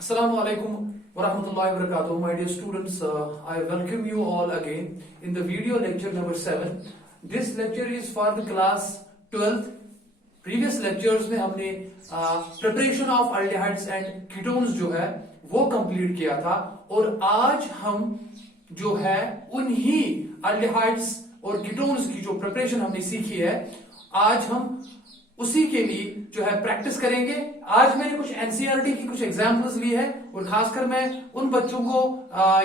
Assalamu alaikum wa rahmatullahi wa barakatuh. My dear students, I welcome you all again in the video lecture number 7. This lecture is for the class 12th. Previous lectures में हमने preparation of aldehydes and ketones जो है वो complete किया था और आज हम जो है उन्हीं aldehydes और ketones की जो preparation हमने सीखी है आज हम उसी के लिए जो है प्रैक्टिस करेंगे। आज मैंने कुछ एनसीईआरटी की कुछ एग्जाम्पल्स ली है और खासकर मैं उन बच्चों को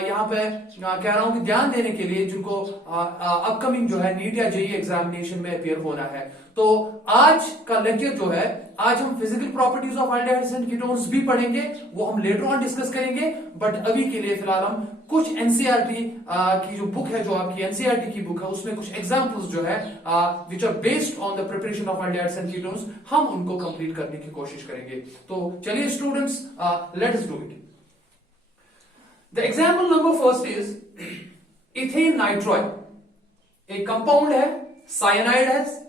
यहाँ पे कह रहा हूं कि ध्यान देने के लिए जिनको अपकमिंग जो है नीट या जेईई एग्जामिनेशन में अपियर होना है। तो आज का लेक्चर जो है आज हम physical properties of aldehydes and ketones भी पढ़ेंगे, वो हम लेटर ऑन डिस्कस करेंगे। बट अभी के लिए फिलहाल हम कुछ एनसीईआरटी की जो बुक है, जो आपकी एनसीईआरटी की बुक है, उसमें कुछ एग्जांपल्स जो है which are based on the preparation of aldehydes and ketones हम उनको कंप्लीट करने की कोशिश करेंगे। तो चलिए students, let us do it. The example number first is ethane nitrile. एक कंपाउंड है, साइनाइड है,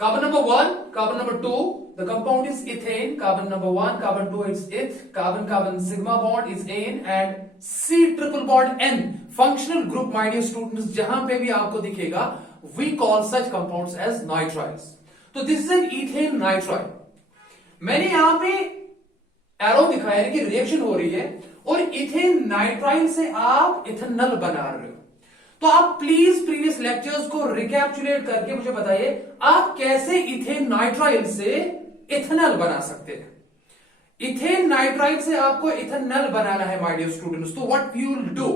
carbon number 1, carbon number 2, the compound is ethane. Carbon number 1, carbon 2 is eth, carbon sigma bond is ane and C triple bond N. Functional group, my dear students, जहां पे भी आपको दिखेगा, we call such compounds as nitriles. तो this is an ethane nitrile. मैंने यहां पे arrow दिखाया है कि रिएक्शन हो रही है और इथेन नाइट्राइल से आप इथेनॉल बना रहे हो। तो आप प्लीज प्रीवियस लेक्चर्स को रिकैप्चुलेट करके मुझे बताइए आप कैसे इथेन नाइट्राइल से इथेनॉल बना सकते हैं। इथेन नाइट्राइल से आपको इथेनॉल बनाना है माय डियर स्टूडेंट्स। तो व्हाट यू विल डू,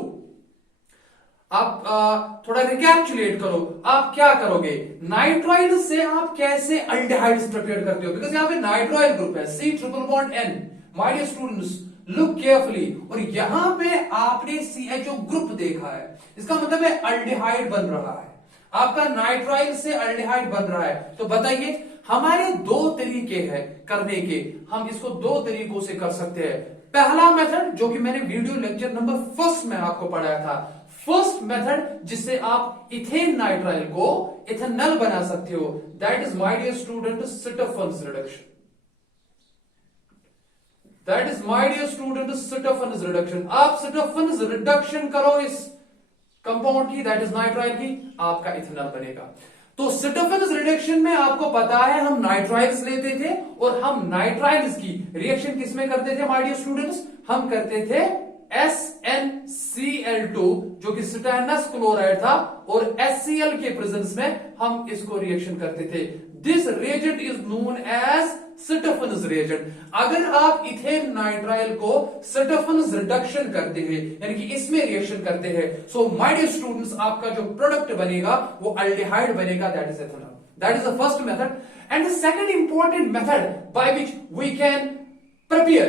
आप थोड़ा रिकैप्चुलेट करो। आप क्या करोगे, नाइट्राइल से आप कैसे अल्डिहाइड्स प्रिपेयर करते हो, बिकॉज यहां पे नाइट्राइल ग्रुप है C triple bond N। My dear students look carefully, और यहां पे आपने CHO ग्रुप देखा है, इसका मतलब है अल्डिहाइड बन रहा है, आपका नाइट्राइल से अल्डिहाइड बन रहा है। तो बताइए हमारे दो तरीके हैं करने के, हम इसको दो तरीकों से कर सकते हैं। पहला मेथड जो कि मैंने वीडियो लेक्चर नंबर फर्स्ट में आपको पढ़ाया था, फर्स्ट मेथड जिससे आप इथेन नाइट्राइल को इथेनॉल बना सकते हो, that is my dear student Stephen's reduction. That is my dear student Stephen's reduction. आप सिटोफेन्स रिडक्शन करो इस कंपाउंड की, दैट इज नाइट्राइल की, आपका इथेनॉल बनेगा। तो सिटोफेन्स रिडक्शन में आपको पता है हम नाइट्राइल्स लेते थे और हम नाइट्राइल्स की रिएक्शन किसमें करते थे माय डियर स्टूडेंट्स, हम करते थे SnCl2 जो कि सिटानस क्लोराइड था और HCl के प्रेजेंस में हम इसको रिएक्शन करते थे। This reagent is known as Stephen's reagent. अगर आप इथेन नाइट्राइल को सिटोफेन्स रिडक्शन करते हैं यानी कि इसमें रिएक्शन करते हैं, सो माय डियर स्टूडेंट्स आपका जो प्रोडक्ट बनेगा वो अल्डिहाइड बनेगा, that is ethanol. That is the first method. And the second important method by which we can prepare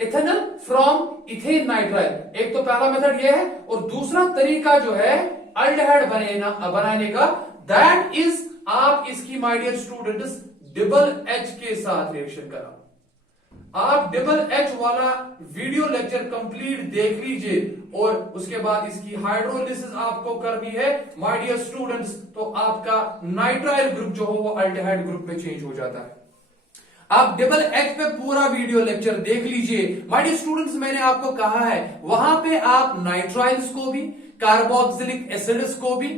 ethanol from ethane nitrile, एक तो पहला मेथड ये है और दूसरा तरीका जो है अल्डिहाइड बनाने का, दैट इज आप इसकी my dear students double H के साथ रिएक्शन करा। आप डबल H वाला वीडियो लेक्चर कंप्लीट देख लीजिए और उसके बाद इसकी हाइड्रोलिसिस आपको करनी है माय डियर स्टूडेंट्स, तो आपका नाइट्राइल ग्रुप जो हो वो अल्डिहाइड ग्रुप में चेंज हो जाता है। आप डबल H पे पूरा वीडियो लेक्चर देख लीजिए माय डियर स्टूडेंट्स। मैंने आपको कहा है वहां पे आप नाइट्राइल्स को भी, कार्बोक्सिलिक एसिड्स को भी,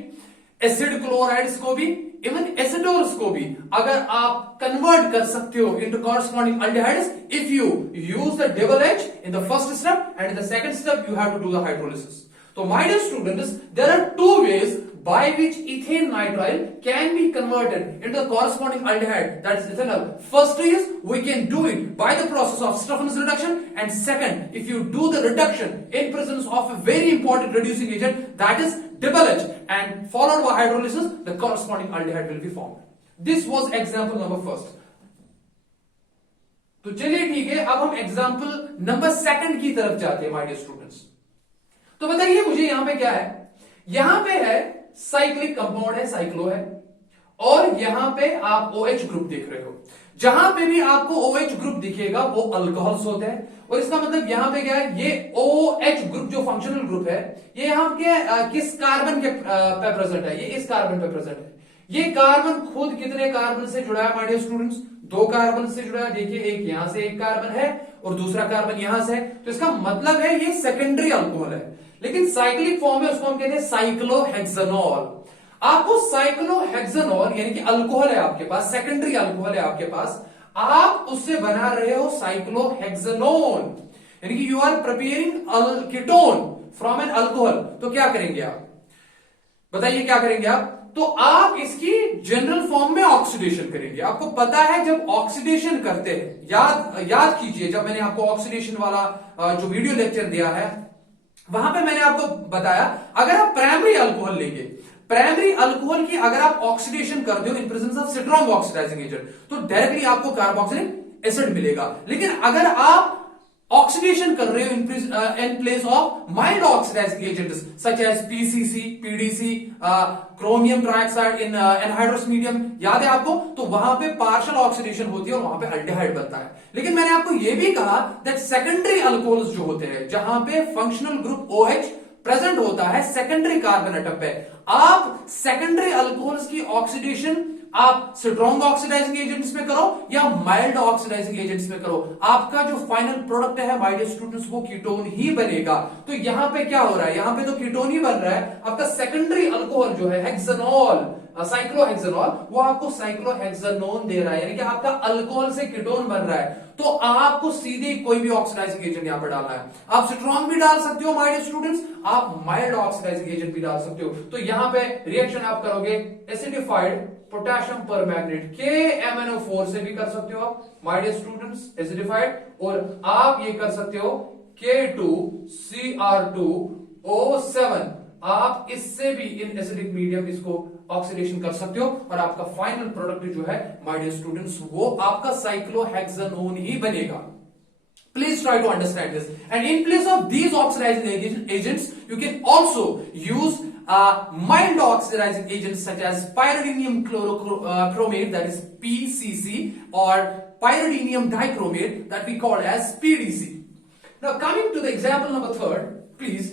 एसिड क्लोराइड्स को भी, इवन एसिडोर्स को भी अगर आप कन्वर्ट कर सकते हो into corresponding aldehydes if you use the double H in the first step and in the second step you have to do the hydrolysis. तो my dear students there are two ways by which ethane nitrile can be converted into the corresponding aldehyde, that is ethanol. First is we can do it by the process of Stephen's reduction, and second if you do the reduction in presence of a very important reducing agent, that is double H, and followed by hydrolysis the corresponding aldehyde will be formed. This was example number first. तो चलिए ठीक है, अब हम example number second की तरफ जाते हैं माय डियर स्टूडेंट्स। तो बताइए मुझे यहां पे क्या है, यहां पे है साइक्लिक कंपाउंड है, साइक्लो है, और यहां पे आप OH ग्रुप देख रहे हो। जहां पे भी आपको OH ग्रुप दिखेगा वो अल्कोहल्स होते हैं, और इसका मतलब यहां पे क्या है, ये OH ग्रुप जो फंक्शनल ग्रुप है ये यहां के किस कार्बन के पे प्रेजेंट है, ये इस कार्बन पे प्रेजेंट है। ये कार्बन खुद कितने कार्बन से जुड़ा है माय डियर स्टूडेंट्स, दो कार्बन से जुड़ा है, देखिए एक यहां से एक कार्बन है और दूसरा कार्बन यहां से है, तो इसका मतलब है ये सेकेंडरी अल्कोहल है। लेकिन साइक्लिक फॉर्म है, उसको हम कहते हैं साइक्लोहेक्सेनॉल। आपको साइक्लोहेक्सेनॉल यानी कि अल्कोहल है आपके पास, सेकेंडरी अल्कोहल है आपके पास, आप उससे बना रहे हो साइक्लोहेक्सेनोन, यानी कि you are preparing ketone from an alcohol. तो क्या करेंगे आप, बताइए क्या करेंगे आप? तो आप इसकी जनरल फॉर्म में ऑक्सीडेशन करेंगे। आपको पता है जब ऑक्सीडेशन करते हैं, याद कीजिए, जब मैंने आपको ऑक्सीडेशन वाला जो वीडियो लेक्चर दिया है वहां पे मैंने आपको बताया, अगर आप प्राइमरी अल्कोहल लेंगे, प्राइमरी अल्कोहल की अगर आप ऑक्सीडेशन करते हो in presence of strong oxidising agent, तो डायरेक्टली आपको कार्बोक्सिलिक एसिड मिलेगा। लेकिन अगर आप ऑक्सीडेशन कर रहे हो in place of mild oxidising agents such as PCC, PDC, chromium trioxide in anhydrous medium, याद है आपको? तो वहां पे पार्शियल ऑक्सीडेशन होती है और वहां पे अल्डिहाइड बनता है। लेकिन मैंने आपको यह भी कहा दैट सेकेंडरी अल्कोहल्स जो होते हैं, जहां पे फंक्शनल ग्रुप OH प्रेजेंट होता है सेकेंडरी कार्बन एटम पे, आप सेकेंडरी अल्कोहल्स की ऑक्सीडेशन आप स्ट्रॉन्ग ऑक्सीडाइजिंग एजेंट्स में करो या माइल्ड ऑक्सीडाइजिंग एजेंट्स में करो, आपका जो फाइनल प्रोडक्ट है माय डियर स्टूडेंट्स वो कीटोन ही बनेगा। तो यहां पे क्या हो रहा है, यहां पे तो कीटोन ही बन रहा है, आपका सेकेंडरी अल्कोहल जो है हेक्सेनॉल, साइक्लोहेक्सेनॉल, वो आपको साइक्लोहेक्सेनोन दे रहा है, यानी कि आपका अल्कोहल से कीटोन बन रहा है। तो आपको सीधे कोई भी ऑक्सीडाइजिंग एजेंट यहां पर डालना है। आप स्ट्रॉन्ग भी डाल सकते हो माय डियर स्टूडेंट्स, आप माइल्ड ऑक्सीडाइजिंग एजेंट भी डाल सकते हो। तो यहां पे रिएक्शन आप करोगे एसिडिफाइड पोटेशियम परमैंगनेट KMnO4 से भी कर सकते हो आप माय डियर स्टूडेंट्स, एसिडिफाइड, और आप ये कर सकते हो K2Cr2O7, आप इससे भी इन एसिडिक मीडियम इसको ऑक्सीडेशन कर सकते हो और आपका फाइनल प्रोडक्ट जो है माय डियर स्टूडेंट्स वो आपका साइक्लोहेक्सेनोन ही बनेगा। Please try to understand this. And in place of these oxidizing agents, you can also use mild oxidizing agents such as pyridinium chromate, that is PCC, or pyridinium dichromate, that we call as PDC. Now coming to the example number 3, please,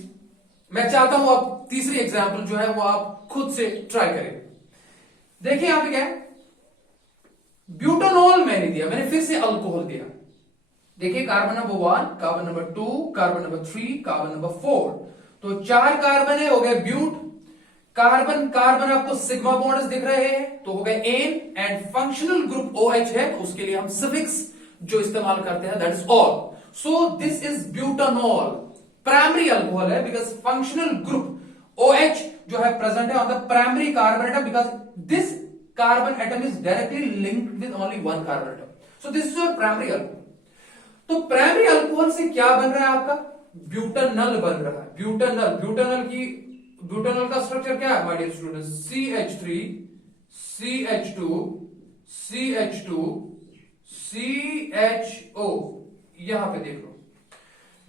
मैं चाहता हूं आप तीसरी example जो है वो आप खुद से ट्राई करें। देखिए यहां पे क्या है, ब्यूटानॉल मैंने दिया, मैंने फिर से अल्कोहल दिया। देखिए carbon number 1, carbon number 2, carbon number 3, carbon number 4, तो 4 कार्बन है, हो गए ब्यूट। कार्बन कार्बन आपको सिग्मा बॉन्ड्स दिख रहे हैं, तो हो गए an, and functional group OH है, तो उसके लिए हम सफिक्स जो इस्तेमाल करते हैं that is all. So this is butanol, primary alcohol है बिकॉज फंक्शनल ग्रुप OH जो है प्रेजेंट है on the primary carbon atom, because this carbon atom is directly linked with only one carbon atom. So this is your primary alcohol. तो primary alcohol से क्या बन रहा है आपका, ब्यूटानल बन रहा है। ब्यूटानल का स्ट्रक्चर क्या है my dear students, CH3 CH2 CH2 CHO, यहां पे देख लो,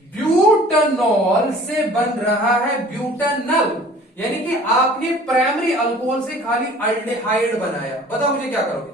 ब्यूटानॉल से बन रहा है ब्यूटानल, यानी कि आपने प्राइमरी अल्कोहल से खाली अल्डिहाइड बनाया। बताओ मुझे क्या करोगे,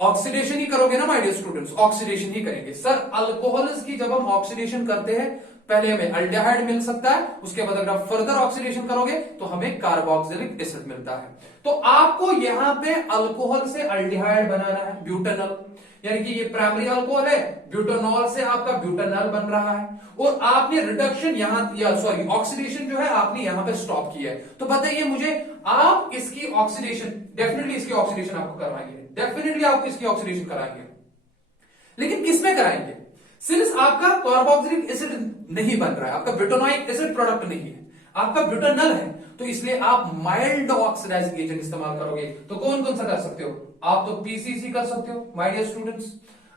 ऑक्सीडेशन ही करोगे ना माय डियर स्टूडेंट्स, ऑक्सीडेशन ही करेंगे। सर अल्कोहल्स की जब हम ऑक्सीडेशन करते हैं पहले हमें अल्डिहाइड मिल सकता है, उसके बाद अगर आप फर्दर ऑक्सीडेशन करोगे तो हमें कार्बोक्सिलिक एसिड मिलता है। तो आपको यहां पे अल्कोहल से अल्डिहाइड बनाना है ब्यूटानल, यानी कि ये प्राइमरी अल्कोहल है, ब्यूटानॉल से आपका ब्यूटानल बन रहा है, और आपने रिडक्शन यहां या सॉरी ऑक्सीडेशन जो है आपने यहां पे स्टॉप किया है। तो बताइए मुझे, आप इसकी ऑक्सीडेशन, डेफिनेटली इसकी ऑक्सीडेशन आपको करवाएंगे, डेफिनेटली आपको इसकी ऑक्सीडेशन कराएंगे, लेकिन किसमें कराएंगे? सिंस आपका कार्बोक्सिलिक एसिड नहीं बन रहा है, आपका ब्यूटानोइक एसिड प्रोडक्ट नहीं है, आपका ब्यूटानल है, तो इसलिए आप माइल्ड ऑक्सीडाइजिंग एजेंट इस्तेमाल करोगे। तो कौन कौन सा कर सकते हो आप? तो पीसीसी कर सकते हो माय डियर स्टूडेंट्स,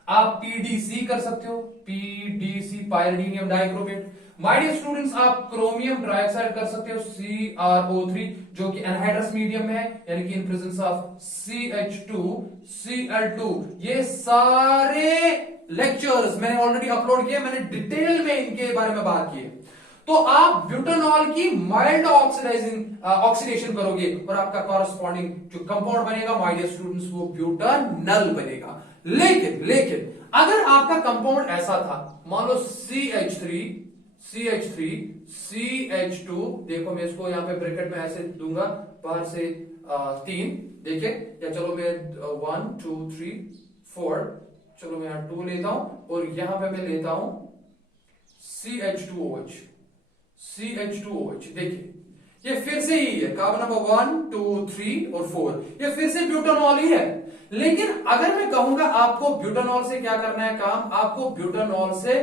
आप पीडीसी कर सकते हो, PDC pyridinium dichromate. My dear students आप क्रोमियम ट्राइऑक्साइड कर सकते हो, CrO3, जो कि एनहाइड्रस मीडियम में है, यानी कि इन प्रेजेंस ऑफ CH2Cl2। ये सारे लेक्चर्स मैंने ऑलरेडी अपलोड किए, मैंने डिटेल में इनके बारे में बात की है। तो आप ब्यूटानॉल की माइल्ड ऑक्सीडेशन करोगे और आपका कॉरस्पॉन्डिंग जो कंपाउंड बनेगा माय डियर स्टूडेंट्स वो ब्यूटानल बनेगा। लेकिन अगर आपका कंपाउंड ऐसा था, मान लो CH3 CH2, देखो मैं इसको यहां पे ब्रैकेट में ऐसे दूंगा, बाहर से 3, देखिए, या चलो मैं 1 2 3 4, चलो मैं यहां 2 लेता हूं और यहां पे मैं लेता हूं CH2OH। CH2OH देखिए ये फिर से ही है, कार्बन नंबर 1 2 3 और 4, ये फिर से ब्यूटानॉल ही है। लेकिन अगर मैं कहूंगा आपको ब्यूटानॉल से क्या करना है काम, आपको ब्यूटानॉल से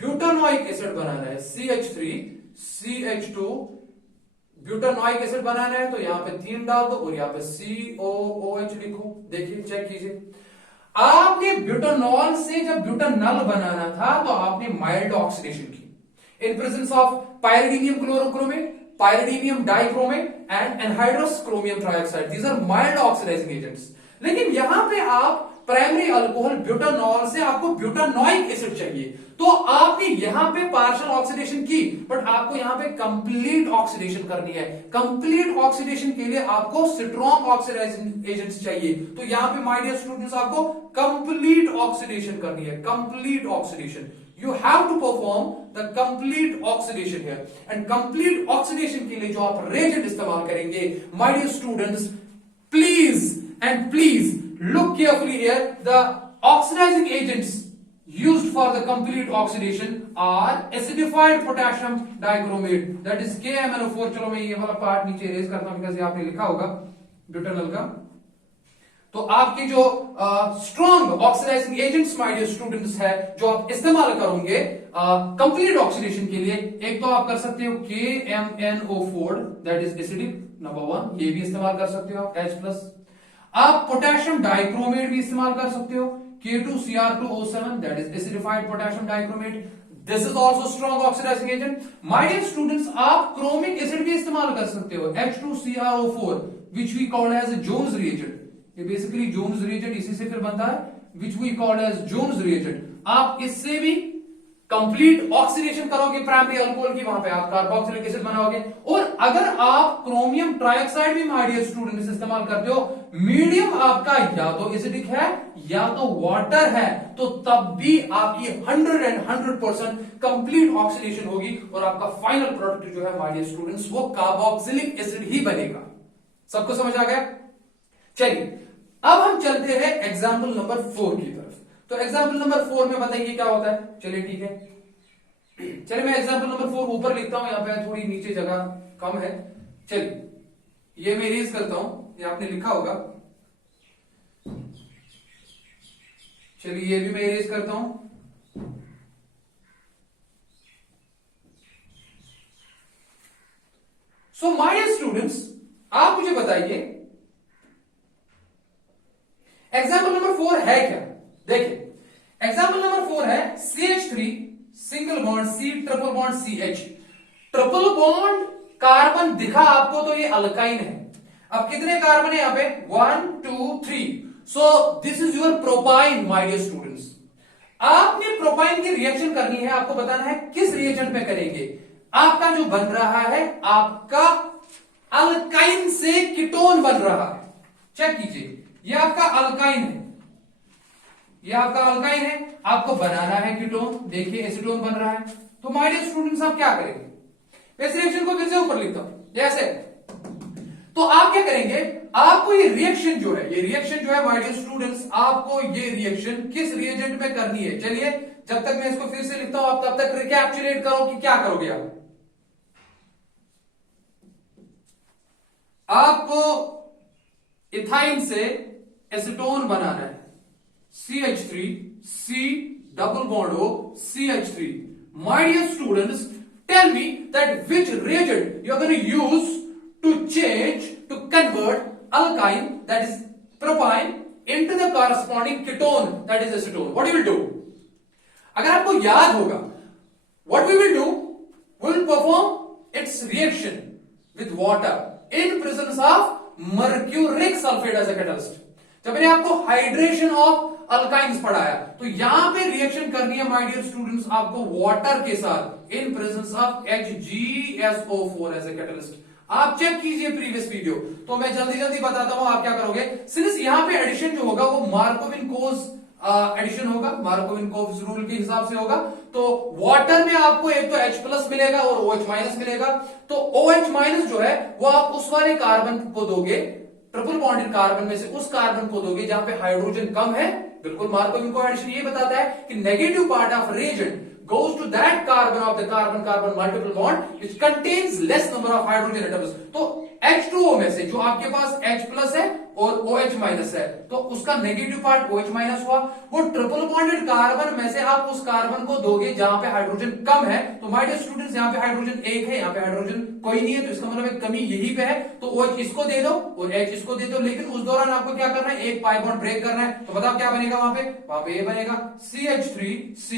ब्यूटानोइक एसिड बनाना है, CH3 CH2 ब्यूटानोइक एसिड बनाना है, तो यहां पे 3 डाल दो और यहां पे COOH लिखो। देखिए चेक कीजिए, आपने ब्यूटानॉल से जब ब्यूटानल बनाना था तो आपने माइल्ड ऑक्सीडेशन की in presence of pyridinium chlorochromate, pyridinium dichromate and anhydrous chromium trioxide. These are mild oxidizing agents. लेकिन यहां पे आप प्राइमरी अल्कोहल ब्यूटानॉल से आपको ब्यूटानोइक एसिड चाहिए, तो आपने यहां पे पार्शियल ऑक्सीडेशन की, बट आपको यहां पे कंप्लीट ऑक्सीडेशन करनी है। कंप्लीट ऑक्सीडेशन के लिए आपको स्ट्रॉन्ग ऑक्सीडाइजिंग एजेंट्स चाहिए, तो यहां पे माय डियर स्टूडेंट्स आपको कंप्लीट ऑक्सीडेशन करनी है, complete oxidation. You have to perform the complete oxidation here, and complete oxidation के लिए जो आप reagent इस्तेमाल करेंगे, my dear students, please and please look carefully here. The oxidizing agents used for the complete oxidation are acidified potassium dichromate, that is KMnO4। चलो मैं ये वाला पार्ट नीचे इरेज करता हूं, बिकॉज़ आपने लिखा होगा ब्यूटानॉल का। तो आपकी जो strong oxidising agents my dear students है जो आप इस्तेमाल करोगे कंप्लीट ऑक्सीडेशन के लिए, एक तो आप कर सकते हो KMnO4 that is acidic number 1, ये भी इस्तेमाल कर सकते हो आप H+। आप पोटेशियम डाइक्रोमेट भी इस्तेमाल कर सकते हो K2Cr2O7 that is acidified potassium dichromate, this is also strong oxidising agent. My dear students, आप क्रोमिक एसिड भी इस्तेमाल कर सकते हो H2CrO4 which we call as Jones reagent. ये बेसिकली जोन्स रिएजेंट इसी से फिर बनता है, which we call as Jones reagent. आप इससे भी कंप्लीट ऑक्सीडेशन करोगे प्राइमरी अल्कोहल की, वहां पे आप कार्बोक्सिलिक एसिड बनाओगे। और अगर आप क्रोमियम ट्राइऑक्साइड भी माय डियर स्टूडेंट्स इस्तेमाल करते हो, मीडियम आपका या तो एसिडिक है या तो वाटर है, तो तब भी आपकी 100% कंप्लीट ऑक्सीडेशन होगी और आपका फाइनल प्रोडक्ट जो है माय डियर स्टूडेंट्स वो कार्बोक्सिलिक एसिड ही बनेगा। सबको समझ आ गया? चलिए अब हम चलते हैं एग्जाम्पल नंबर 4 की तरफ। तो एग्जाम्पल नंबर 4 में बताइए क्या होता है। चलिए ठीक है, चलिए मैं एग्जाम्पल नंबर 4 ऊपर लिखता हूं, यहां पे थोड़ी नीचे जगह कम है। चलिए ये मैं इरेज करता हूं, ये आपने लिखा होगा। चलिए ये भी मैं इरेज करता हूं। सो माय डियर स्टूडेंट्स, आप मुझे बताइए एग्जाम्पल नंबर 4 है क्या। देखिए एग्जाम्पल नंबर 4 है CH3 single bond C triple bond CH। Triple bond carbon दिखा आपको तो ये अल्काइन है। अब कितने कार्बन है यहां पे 1 2 3, so this is your propyne my dear students. आपने प्रोपाइन की रिएक्शन करनी है, आपको बताना है किस रिएजेंट में करेंगे। आपका जो बन रहा है आपका अल्काइन से कीटोन बन रहा है। चेक कीजिए, ये आपका अल्काइन है, ये आपका अल्काइन है, आपको बनाना है कीटोन। देखिए एसीटोन बन रहा है। तो माय डियर स्टूडेंट्स आप क्या करेंगे, इस रिएक्शन को फिर से ऊपर लिखता हूं जैसे। तो आप क्या करेंगे, आपको ये रिएक्शन जो है, ये रिएक्शन जो है माय डियर स्टूडेंट्स, आपको ये रिएक्शन किस रिएजेंट में करनी है। चलिए जब तक मैं इसको फिर से लिखता हूं आप तब तक रिकैप्चुलेट करो कि क्या करोगे आपको इथाइन से एसीटोन बनाना है CH3 C double bond O CH3। My dear students, tell me that which reagent you are going to use to change, to convert alkyne that is propyne into the corresponding ketone that is acetone. What you will do? अगर आपको याद होगा, what we will do, we will perform its reaction with water in presence of mercuric sulphate as a catalyst. जब मैंने आपको hydration of alkynes पढ़ाया तो यहां पे रिएक्शन करनी है माय डियर स्टूडेंट्स आपको वाटर के साथ in presence of HgSO4 as a catalyst. आप चेक कीजिए प्रीवियस वीडियो। तो मैं जल्दी जल्दी बताता हूं आप क्या करोगे। सिंस यहां पे एडिशन जो होगा वो मार्कोविन कोज एडिशन होगा, मार्कोविन कोव्स रूल के हिसाब से होगा। तो वाटर में आपको एक तो H+ मिलेगा और OH- मिलेगा। तो OH- जो है वो आप उस वाले कार्बन को दोगे, ट्रिपल बॉन्डेड कार्बन में से उस कार्बन को दोगे जहां पे हाइड्रोजन कम है बिल्कुल मार्कोव कोएफिशिएंट ये बताता है कि negative part of reagent goes to that carbon of the carbon multiple bond which contains less number of hydrogen atoms. तो H2O में से जो आपके पास H प्लस है और OH माइनस है तो उसका नेगेटिव पार्ट OH माइनस हुआ। वो ट्रिपल बॉन्डेड कार्बन में से आप उस कार्बन को दोगे जहां पे हाइड्रोजन कम है। तो माय डियर स्टूडेंट्स यहाँ पे हाइड्रोजन एक है, यहाँ पे हाइड्रोजन कोई नहीं है, तो इसका मतलब एक कमी यही पे है। तो OH इसको दे दो और H इसको दे दो, लेकिन उस दौरान आपको क्या करना है, एक पाई बॉन्ड ब्रेक करना है। तो बताओ क्या बनेगा वहां पे ये बनेगा CH3C।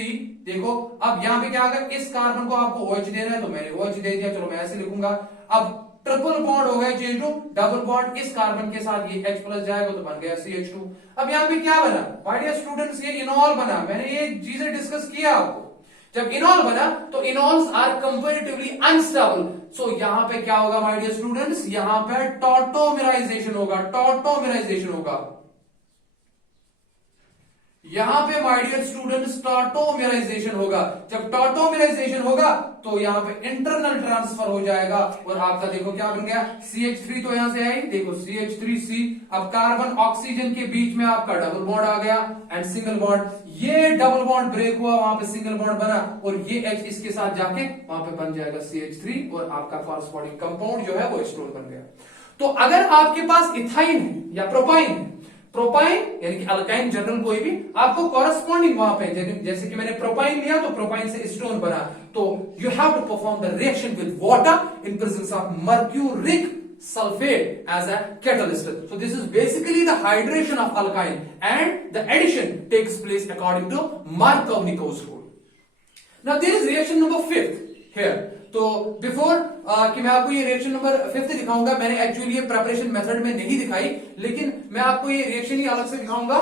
देखो अब यहाँ पे क्या, अगर इस कार्बन को आपको OH देना है तो मैंने OH दे दिया, चलो मैं ऐसे लिखूंगा। अब ट्रिपल बॉन्ड हो गया चेंज टू डबल बॉन्ड, इस कार्बन के साथ ये H प्लस जाएगा तो बन गया CH2। अब यहाँ पे क्या बना माय डियर स्टूडेंट्स, ये इनॉल बना। मैंने ये चीजें डिस्कस किया आपको। जब इनॉल बना तो इनॉल्स आर कंपैरेटिवली अनस्टेबल। सो यहाँ पे क्या होगा माय डियर स्टूडेंट्स, यहाँ पे टॉटोमेराइजेशन होगा, टॉटोमेराइजेशन होगा। यहां पे माय डियर स्टूडेंट्स टॉटोमेराइजेशन होगा। जब टॉटोमेराइजेशन होगा तो यहां पे इंटरनल ट्रांसफर हो जाएगा और आपका देखो क्या बन गया CH3, तो यहां से आई देखो CH3C। अब कार्बन ऑक्सीजन के बीच में आपका डबल बॉन्ड आ गया एंड सिंगल बॉन्ड, ये डबल बॉन्ड ब्रेक हुआ, वहां पे सिंगल बॉन्ड बना और ये H इसके साथ जाके वहां पे बन जाएगा CH3 और आपका कॉरस्पॉन्डिंग कंपाउंड जो है वो एस्टोन बन गया। तो अगर आपके पास इथाइन है या प्रोपाइन है, प्रोपाइन यानी कि अल्काइन जनरल कोई भी, आपको कॉरस्पॉन्डिंग वहां पे जैसे कि मैंने प्रोपाइन लिया तो प्रोपाइन से स्टोन बना, तो you have to perform the reaction with water in presence of mercuric sulphate as a catalyst. So this is basically the hydration of alkyne and the addition takes place according to Markovnikov's rule. Now there is reaction number 5 here. तो before कि मैं आपको ये reaction number 5 दिखाऊंगा, मैंने actually ये preparation method में नहीं दिखाई, लेकिन मैं आपको ये रिएक्शन ही अलग से दिखाऊंगा।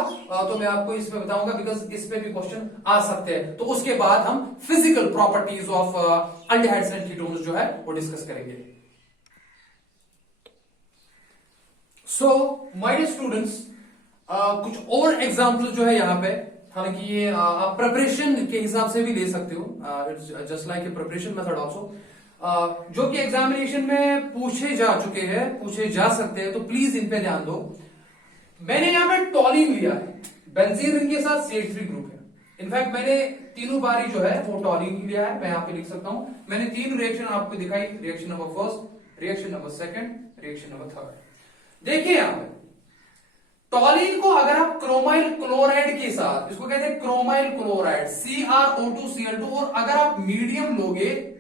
तो मैं आपको इसमें बताऊंगा बिकॉज इस पे भी क्वेश्चन आ सकते हैं। तो उसके बाद हम physical properties of aldehydes and ketones जो है वो डिस्कस करेंगे। सो माय डियर स्टूडेंट्स, कुछ और एग्जाम्पल जो है यहाँ पे, हालांकि ये आप प्रिपरेशन के हिसाब से भी ले सकते हो, it's just like a preparation method also, जो कि एग्जामिनेशन में पूछे जा चुके हैं, पूछे जा सकते हैं, तो प्लीज इन पे ध्यान दो। मैंने यहां पे टॉलिन लिया है, बेंजीन रिंग के साथ CH3 ग्रुप है। इनफैक्ट मैंने तीनों बारी जो है वो टॉलिन ही लिया है, मैं यहां पे लिख सकता हूं। मैंने 3 रिएक्शन आपको दिखाई, reaction number 1, reaction number 2, reaction number 3। देखिए यहां पे टॉलिन को अगर आप क्रोमाइल क्लोराइड के साथ, इसको कहते हैं क्रोमाइल क्लोराइड CrO2Cl2, और अगर आप मीडियम लोगे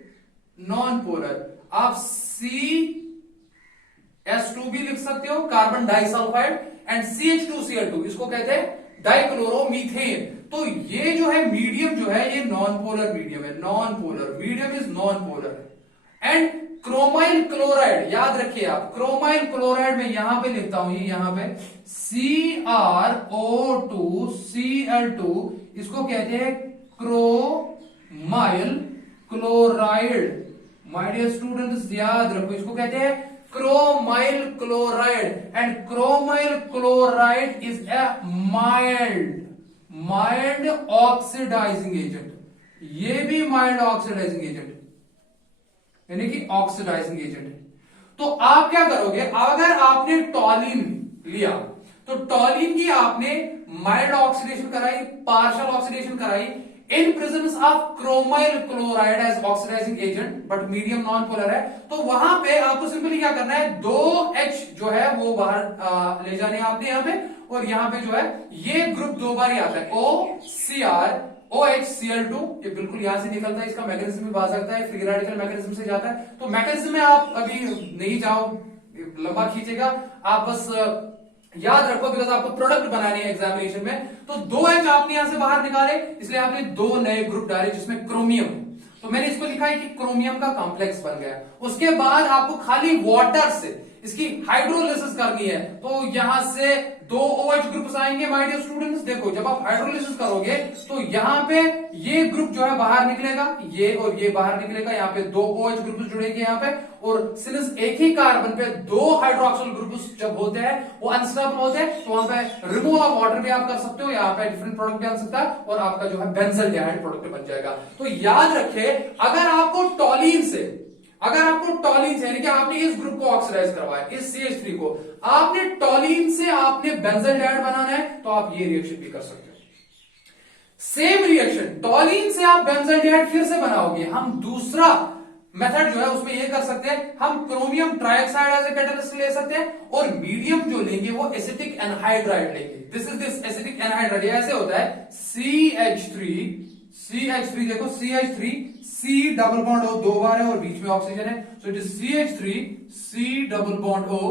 नॉन पोलर, आप CS2 भी लिख सकते हो, कार्बन डाइसल्फाइड, एंड CH2Cl2, इसको कहते हैं डाइक्लोरोमीथेन। तो ये जो है मीडियम जो है ये नॉन पोलर मीडियम है, non polar medium is non polar. And chromyl chloride याद रखिए आप, क्रोमाइल क्लोराइड में यहां पे लिखता हूं, ये यहां पे CrO2Cl2, इसको कहते हैं chromyl chloride. My dear students याद रखो, इसको कहते हैं chromyl chloride, and chromyl chloride is a mild oxidising agent. ये भी माइल्ड ऑक्सीडाइजिंग एजेंट यानी कि ऑक्सीडाइजिंग एजेंट है। तो आप क्या करोगे, अगर आपने टॉलिन लिया तो टॉलिन की आपने माइल्ड ऑक्सीडेशन कराई, पार्शियल ऑक्सीडेशन कराई in presence of chromyl chloride as oxidising agent, but medium non polar है, तो वहां पे आपको सिंपली क्या करना है, 2H जो है वो बाहर ले जाने आपने यहां पे, और यहां पे जो है ये ग्रुप 2 बार ही आता है, OHCl2, ये बिल्कुल यहां से निकलता है, इसका मैकेनिज्म भी बात सकता है, फ्री रेडिकल मैकेनिज्म से जाता है। तो मैकेनिज्म में आप अभी नहीं जाओ, लंबा खींचेगा, आप बस याद रखो बिकॉज आपको प्रोडक्ट बनानी है एग्जामिनेशन में। तो 2H आपने यहां से बाहर निकाले, इसलिए आपने 2 नए ग्रुप डाले जिसमें क्रोमियम, तो मैंने इसको लिखा है कि क्रोमियम का कॉम्प्लेक्स बन गया। उसके बाद आपको खाली वाटर से इसकी हाइड्रोलिसिस करनी है, तो यहां से 2 OH ग्रुप्स आएंगे माय डियर स्टूडेंट्स। देखो जब आप हाइड्रोलिसिस करोगे तो यहां पे ये ग्रुप जो है बाहर निकलेगा, ये और ये बाहर निकलेगा, यहां पे 2 OH ग्रुप्स जुड़ेंगे यहां पे, और सिंस एक ही कार्बन पे 2 हाइड्रोक्सिल ग्रुप्स जब होते हैं वो अनस्टेबल होते हैं, तो वहां पे रिमूवल ऑफ वाटर भी आप कर सकते हो, यहाँ पे डिफरेंट प्रोडक्ट भी आ सकता है और आपका जो है बेंजल्डिहाइड प्रोडक्ट बन जाएगा। तो याद रखे, अगर आपको टॉलिन से यानी कि आपने इस ग्रुप को ऑक्सीडाइज करवाया, इस CH3 को आपने टॉलिन से आपने बेंजल्डिहाइड बनाना है, तो आप ये रिएक्शन भी कर सकते हो। सेम रिएक्शन टॉलिन से आप बेंजल्डिहाइड फिर से बनाओगे। हम दूसरा मेथड जो है उसमें ये कर सकते हैं, हम chromium trioxide as a catalyst ले सकते हैं और मीडियम जो लेंगे वो एसिटिक एनहाइड्राइड लेंगे। दिस एसिटिक एनहाइड्राइड ऐसे होता है CH3 देखो CH3 C double bond O दो बार है और बीच में ऑक्सीजन है, so it is CH3 C double bond O,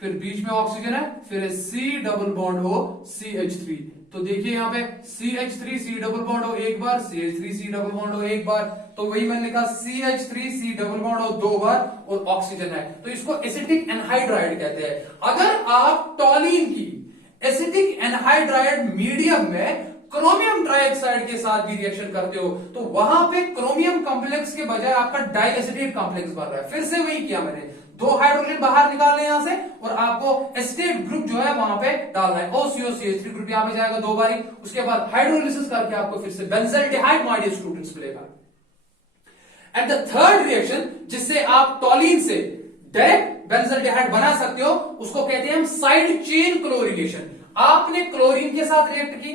फिर बीच में ऑक्सीजन है, फिर C double bond O CH3। तो देखिए यहाँ पे CH3 C double bond O एक बार, CH3 C double bond O एक बार, तो वही मैंने लिखा CH3 C double bond O दो बार और ऑक्सीजन है, तो इसको एसिटिक एनहाइड्राइड कहते हैं। अगर आप टॉलिन की एसिटिक एनहाइड्राइड मीडियम में क्रोमियम ट्राइऑक्साइड के साथ भी रिएक्शन करते हो तो वहां पे क्रोमियम कॉम्प्लेक्स के बजाय आपका डाइएसिटेट कॉम्प्लेक्स बन रहा है। फिर से वही किया मैंने, दो हाइड्रोजन बाहर निकालने यहां से और आपको एसिटेट ग्रुप जो है वहां पे डालना है। OCO-CH3 ग्रुप यहां पे जाएगा दो बारी, उसके बाद हाइड्रोलिसिस करके आपको फिर से बेंजल्डिहाइड माय डियर स्टूडेंट्स मिलेगा। एंड द थर्ड रिएक्शन जिससे आप टॉलिन से डायरेक्ट बेंजल्डिहाइड बना सकते हो उसको कहते हैं हम साइड चेन क्लोरीनेशन। आपने क्लोरीन के साथ रिएक्ट की,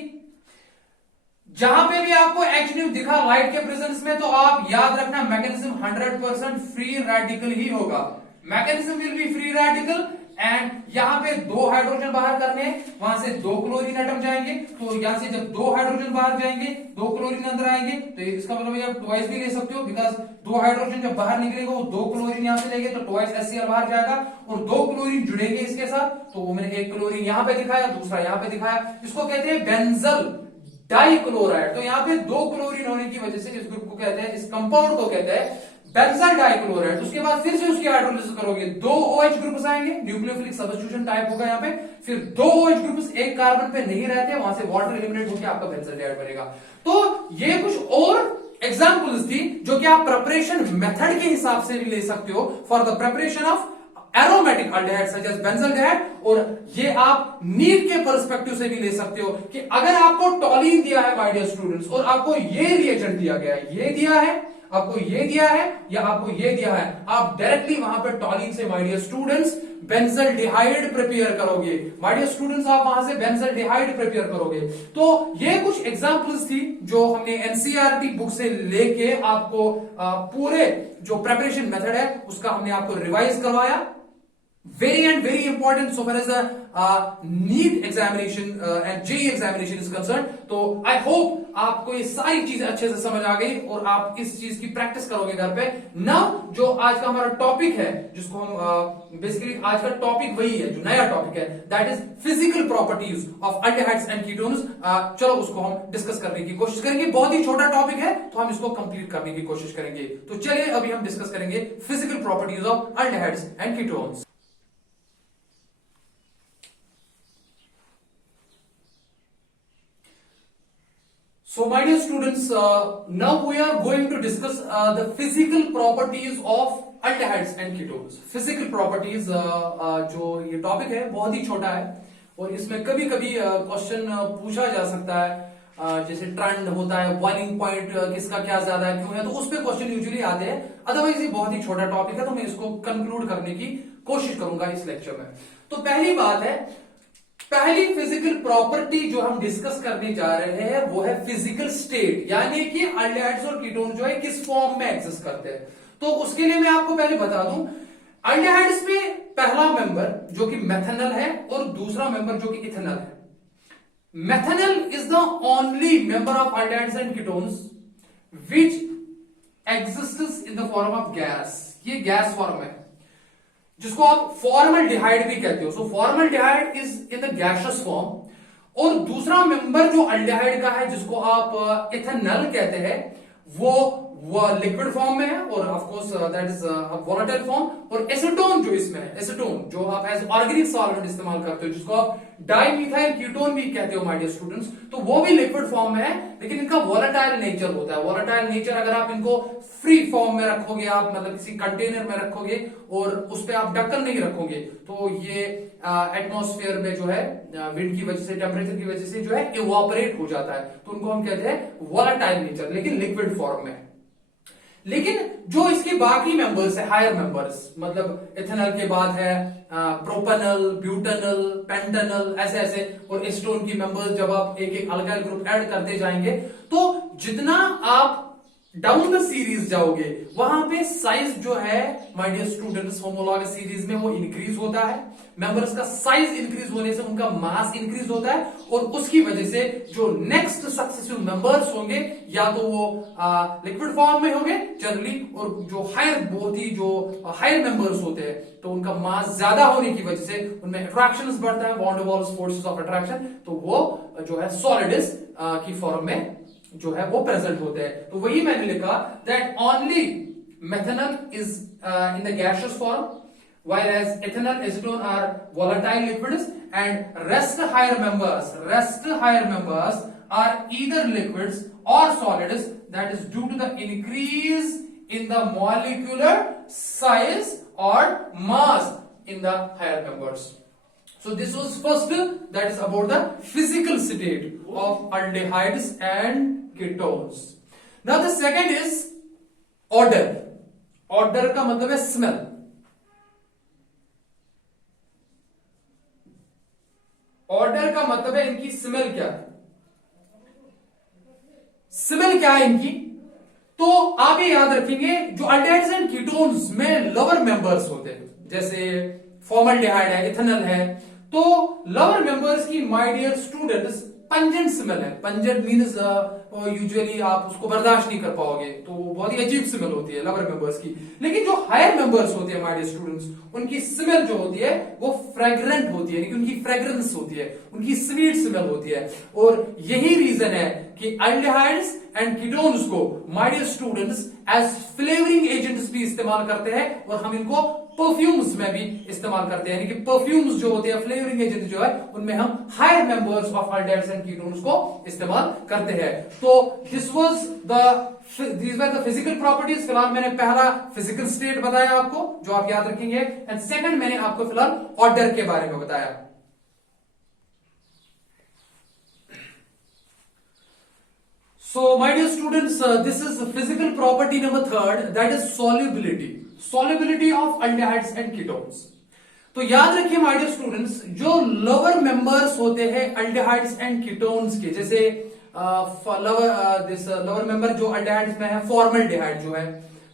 जहां पे भी आपको H दिखा लाइट के प्रेजेंस में, तो आप याद रखना मैकेनिज्म 100% फ्री रेडिकल ही होगा। Mechanism will be free radical and यहां पे दो हाइड्रोजन बाहर करने हैं, वहां से दो क्लोरीन एटम जाएंगे, तो यहां से जब दो हाइड्रोजन बाहर जाएंगे दो क्लोरीन अंदर आएंगे, तो इसका मतलब आप ट्वाइस भी ले सकते हो, बिकॉज दो हाइड्रोजन जब बाहर निकलेगा वो दो क्लोरीन यहां से लेंगे तो ट्वाइस HCl बाहर जाएगा और दो क्लोरीन जुड़ेंगे इसके साथ, तो वो मैंने एक क्लोरीन यहां पे दिखाया, दूसरा यहां पे दिखाया, इसको कहते हैं बेंजल डाइक्लोराइड। तो यहाँ पे दो क्लोरीन होने की वजह से इस ग्रुप को कहते हैं, इस कंपाउंड को कहते हैं बेंजल डाइक्लोराइड। उसके बाद फिर से उसकी हाइड्रोलिसिस करोगे, दो OH ग्रुप्स आएंगे, न्यूक्लियोफिलिक सब्स्टिट्यूशन टाइप होगा यहाँ पे, फिर दो OH ग्रुप्स एक कार्बन पे नहीं रहते, वहां से वाटर एलिमिनेट होकर आपका बेंजल्डिहाइड बनेगा। तो ये कुछ और एग्जांपल्स थी जो कि आप प्रिपरेशन मेथड के हिसाब से भी ले सकते हो for the preparation of aromatic aldehyde such as benzaldehyde, और ये आप नीट के पर्सपेक्टिव से भी ले सकते हो कि अगर आपको टॉलिन दिया है माय डियर स्टूडेंट्स और आपको ये रिएजेंट दिया गया है, ये दिया है, आपको ये दिया है या आपको ये दिया है, आप डायरेक्टली वहां पर टॉलिन से my dear students benzaldehyde prepare करोगे। माय डियर स्टूडेंट्स आप वहां से बेंजल्डिहाइड प्रिपेयर करोगे। तो ये कुछ एग्जांपल्स थी जो हमने एनसीईआरटी बुक से लेके आपको पूरे जो प्रिपरेशन मेथड है उसका हमने आपको रिवाइज करवाया। very important so far as the NEET examination and JEE examination is concerned। तो I hope आपको ये सारी चीजें अच्छे से समझ आ गई और आप इस चीज की प्रैक्टिस करोगे घर पे। नाउ जो आज का हमारा टॉपिक है, जिसको हम बेसिकली आज का टॉपिक वही है, जो नया टॉपिक है, that is physical properties of aldehydes and ketones. चलो उसको हम डिस्कस करने की कोशिश करेंगे। बहुत ही छोटा टॉपिक है तो हम इसको कंप्लीट करने की कोशिश करेंगे। तो चलिए अभी हम डिस्कस करेंगे physical properties of aldehydes and ketones. So my dear students, now we are going to discuss the physical properties of aldehydes and ketones। Physical properties जो ये टॉपिक है बहुत ही छोटा है और इसमें कभी कभी क्वेश्चन पूछा जा सकता है, जैसे ट्रेंड होता है, बॉइलिंग पॉइंट किसका क्या ज्यादा है, क्यों है, तो उस पर क्वेश्चन यूजुअली आते हैं। अदरवाइज ये बहुत ही छोटा टॉपिक है तो मैं इसको कंक्लूड करने की कोशिश करूंगा इस लेक्चर में। तो पहली बात है, पहली फिजिकल प्रॉपर्टी जो हम डिस्कस करने जा रहे हैं वो है फिजिकल स्टेट, यानी कि अल्डिहाइड्स और कीटोन जो है किस फॉर्म में एग्जिस्ट करते हैं। तो उसके लिए मैं आपको पहले बता दूं, अल्डिहाइड्स में पहला मेंबर जो कि मेथनल है और दूसरा मेंबर जो कि इथेनॉल है। Methanal is the only member of aldehydes and ketones which exists in the form of gas. ये गैस फॉर्म है जिसको आप फॉर्मल्डिहाइड भी कहते हो। So formaldehyde is in the gaseous form. और दूसरा मेंबर जो अल्डिहाइड का है जिसको आप इथेनॉल कहते हैं वो लिक्विड फॉर्म में है और of course that is volatile form. और एसीटोन जो इसमें है, एसीटोन जो आप एज ऑर्गेनिक सॉल्वेंट इस्तेमाल करते हो, जिसको आप डाइमिथाइल कीटोन भी कहते हो माय डियर स्टूडेंट्स, तो वो भी लिक्विड फॉर्म में है, लेकिन इनका वोलेटाइल नेचर होता है। वोलेटाइल नेचर अगर आप इनको फ्री फॉर्म में रखोगे, आप मतलब किसी कंटेनर में रखोगे और उस पर आप ढक्कन नहीं रखोगे, तो ये एटमॉस्फेयर में जो है विंड की वजह से, टेम्परेचर की वजह से जो है इवोपरेट हो जाता है, तो उनको हम कहते हैं वोलेटाइल नेचर, लेकिन लिक्विड फॉर्म में। लेकिन जो इसके बाकी मेंबर्स है, हायर मेंबर्स, मतलब इथेनॉल के बाद है प्रोपेनॉल, ब्यूटेनॉल, पेंटेनॉल, ऐसे ऐसे, और एसीटोन की मेंबर्स जब आप एक एक अलग अलग ग्रुप ऐड करते जाएंगे तो जितना आप डाउन द सीरीज जाओगे वहां पे साइज जो है my dear students homologous series में वो इंक्रीज होता है। मेंबर्स का साइज इंक्रीज होने से उनका मास इंक्रीज होता है और उसकी वजह से जो नेक्स्ट सक्सेसिव मेंबर्स होंगे या तो वो लिक्विड फॉर्म में होंगे जनरली, और जो हायर, बहुत ही जो हायर मेंबर्स होते हैं तो उनका मास ज्यादा होने की वजह से उनमें अट्रैक्शन बढ़ता है, वॉन डर वाल्स फोर्सेस ऑफ अट्रैक्शन, तो वो जो है सॉलिड्स की फॉर्म में जो है वो प्रेजेंट होते हैं। तो वही मैंने लिखा that only methanol is in the gaseous form whereas ethanol, acetone are volatile liquids and rest higher members are either liquids or solids, that is due to the increase in the molecular size or mass in the higher members. So this was first, that is about the physical state of aldehydes and ketones. Now the second is odor. Odor का मतलब है smell. Order का मतलब है इनकी smell क्या है, smell क्या है इनकी, तो आप ये याद रखेंगे जो अल्डेहाइड्स एंड कीटोन्स में लोअर मेंबर्स होते हैं, जैसे फॉर्मल्डिहाइड है, इथेनॉल है, तो लोअर मेंबर्स की my dear students pungent smell है। पंजेंट मींस यूजुअली आप उसको बर्दाश्त नहीं कर पाओगे, तो बहुत ही अजीब स्मेल होती है लोअर मेंबर्स की। लेकिन जो हायर मेंबर्स होते हैं माय डियर स्टूडेंट्स, उनकी स्मेल जो होती है वो फ्रेग्रेंट होती है, उनकी फ्रेग्रेंस होती है, उनकी स्वीट स्मेल होती है। और यही रीजन है कि अल्डेहाइड्स एंड कीटोन्स को my dear students as flavouring agents भी इस्तेमाल करते हैं और हम इनको परफ्यूम्स में भी इस्तेमाल करते हैं, यानी कि परफ्यूम्स जो होते हैं, फ्लेवरिंग एजेंट जो है, उनमें हम higher members of aldehydes and ketones को इस्तेमाल करते हैं। तो this were the physical properties. फिलहाल मैंने पहला फिजिकल स्टेट बताया आपको जो आप याद रखेंगे, एंड सेकंड मैंने आपको फिलहाल ऑर्डर के बारे में बताया। So my dear students, this is physical property number third, that is solubility of aldehydes and ketones. तो याद रखिए माय डियर स्टूडेंट्स, जो लोअर मेंबर्स होते हैं अल्डेहाइड्स एंड कीटोन्स के, जैसे लोअर मेंबर जो अल्डेहाइड्स में है फॉर्मल्डिहाइड जो है,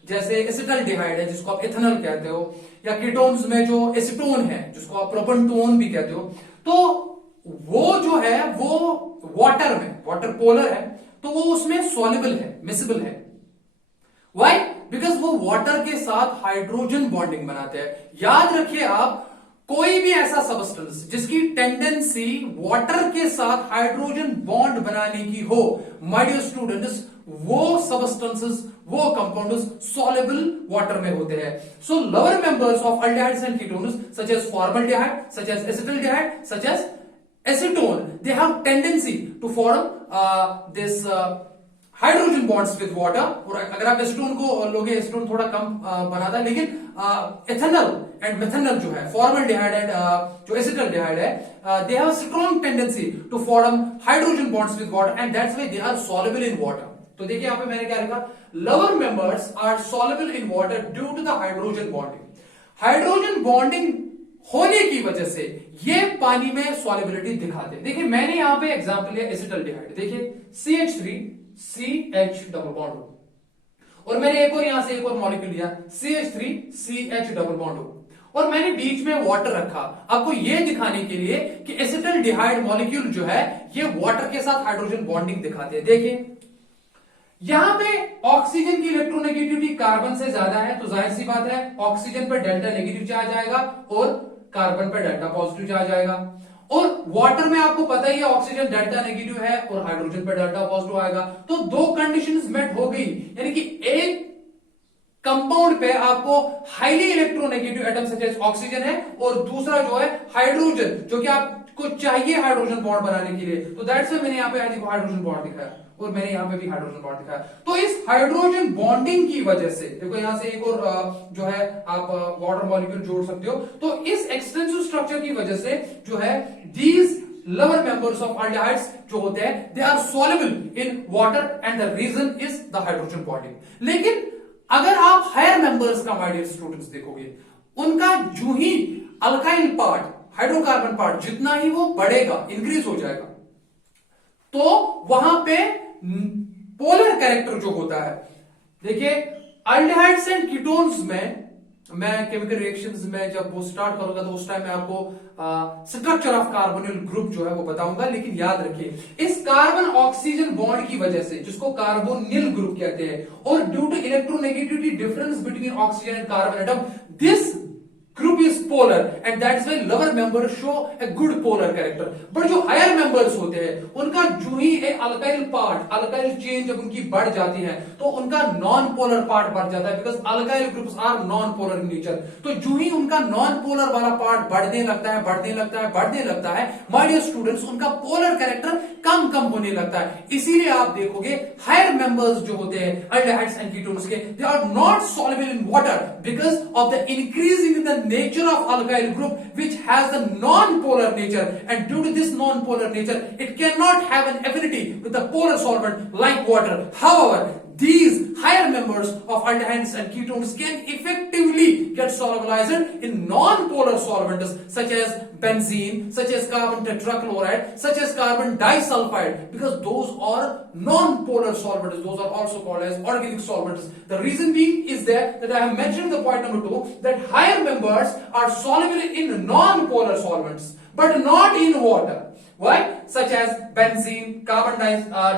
जैसे एसिटल्डिहाइड है जिसको आप इथेनॉल कहते हो, या कीटोन्स में जो एसीटोन है जिसको आप प्रोपेनटोन भी कहते हो, तो वो जो है वो वाटर में, वाटर पोलर है, तो वो उसमें सॉल्युबल है, मिसिबल है। व्हाई? बिकॉज वो वाटर के साथ हाइड्रोजन बॉन्डिंग बनाते हैं। याद रखिए आप, कोई भी ऐसा सब्सटेंस जिसकी टेंडेंसी वाटर के साथ हाइड्रोजन बॉन्ड बनाने की हो, माय डियर स्टूडेंट्स, वो सब्सटेंसेस, वो कंपाउंड्स सॉल्युबल वाटर में होते हैं। So lower members of aldehydes and ketones such as formaldehyde, such as acetaldehyde, such as acetone, they have tendency to form this hydrogen bonds with water. और अगर आप acetone को लोगे, acetone थोड़ा कम बनाता है, लेकिन एथेनॉल एंड मेथेनॉल जो है, फॉर्मल्डिहाइड एंड जो एसिटल्डिहाइड है, they have strong tendency to form hydrogen bonds with water and that's why they are soluble in water. तो देखिए यहां पे मैंने क्या लिखा, lower members are soluble in water due to the hydrogen bonding. Hydrogen bonding होने की वजह से ये पानी में सॉल्युबिलिटी दिखाते हैं। देखिए मैंने यहां पे एग्जांपल लिया एसिटल्डिहाइड, देखिए CH3CH डबल बॉन्ड हो, और मैंने एक और यहां से एक और मॉलिक्यूल लिया CH3CH डबल बॉन्ड हो, और मैंने बीच में वाटर रखा आपको ये दिखाने के लिए कि एसिटल्डिहाइड मॉलिक्यूल जो है ये वाटर के साथ हाइड्रोजन बॉन्डिंग दिखाते हैं। देखिए यहां पे ऑक्सीजन की इलेक्ट्रोनेगेटिविटी कार्बन से ज्यादा है, तो जाहिर सी बात है ऑक्सीजन पर डेल्टा नेगेटिव चार्ज आएगा और कार्बन पर डेल्टा पॉजिटिव चार्ज आएगा। और वाटर में आपको पता ही है ऑक्सीजन डेल्टा नेगेटिव है और हाइड्रोजन पर डेल्टा पॉजिटिव आएगा, तो दो कंडीशंस मेट हो गई, यानी कि एक कंपाउंड पे आपको highly electronegative atom such as oxygen है और दूसरा जो है हाइड्रोजन, जो कि आपको चाहिए हाइड्रोजन बॉन्ड बनाने के लिए। तो दैट्स व्हाई मैंने यहां पे हाइड्रोजन बॉन्ड दिखाया और मैंने यहां पे भी हाइड्रोजन बॉन्ड दिखाया। तो इस हाइड्रोजन बॉन्डिंग की वजह से देखो यहां से एक और जो है आप वाटर मॉलिक्यूल जोड़ सकते हो, तो इस एक्सटेंसिव स्ट्रक्चर की वजह से जो है these lower members of aldehydes जो होते हैं they are soluble in water and the reason is the hydrogen bonding. लेकिन अगर आप हायर मेंबर्स का माय डियर स्टूडेंट्स देखोगे, उनका जो ही अल्काइल पार्ट, हाइड्रोकार्बन पार्ट जितना ही वो बढ़ेगा, इंक्रीज हो जाएगा, तो वहां पे पोलर कैरेक्टर जो होता है, देखिए अल्डिहाइड्स एंड कीटोन्स में, मैं केमिकल रिएक्शंस में जब वो स्टार्ट करूंगा तो उस टाइम में आपको स्ट्रक्चर ऑफ कार्बोनिल ग्रुप जो है वो बताऊंगा, लेकिन याद रखिए इस कार्बन ऑक्सीजन बॉन्ड की वजह से, जिसको कार्बोनिल ग्रुप कहते हैं, और due to electronegativity difference between oxygen and carbon atom, this group is polar and that is why lower members show a good polar character. but जो higher members होते हैं, उनका जो ही अल्काइल पार्ट, अल्काइल चेन जब उनकी बढ़ जाती है तो उनका नॉन पोलर पार्ट बढ़ जाता है, because alkyl groups are non polar in nature. तो जो ही उनका नॉन पोलर वाला पार्ट बढ़ने लगता है, बढ़ने लगता है, बढ़ने लगता है, माय डियर स्टूडेंट्स, उनका पोलर कैरेक्टर कम कम होने लगता है. इसीलिए आप देखोगे हायर मेंबर्स जो होते हैं अल्डिहाइड्स एंड कीटोन्स के, they are not soluble in water because of the increasing in the nature of alkyl group which has the non-polar nature, and due to this non-polar nature it cannot have an affinity with the polar solvent like water. However, these higher members of aldehydes and ketones can effectively get solubilized in non-polar solvents such as benzene, such as carbon tetrachloride, such as carbon disulfide, because those are non-polar solvents. Those are also called as organic solvents. The reason being is that I have mentioned the point number 2, that higher members are soluble in non-polar solvents but not in water. Why? Such as benzene, carbon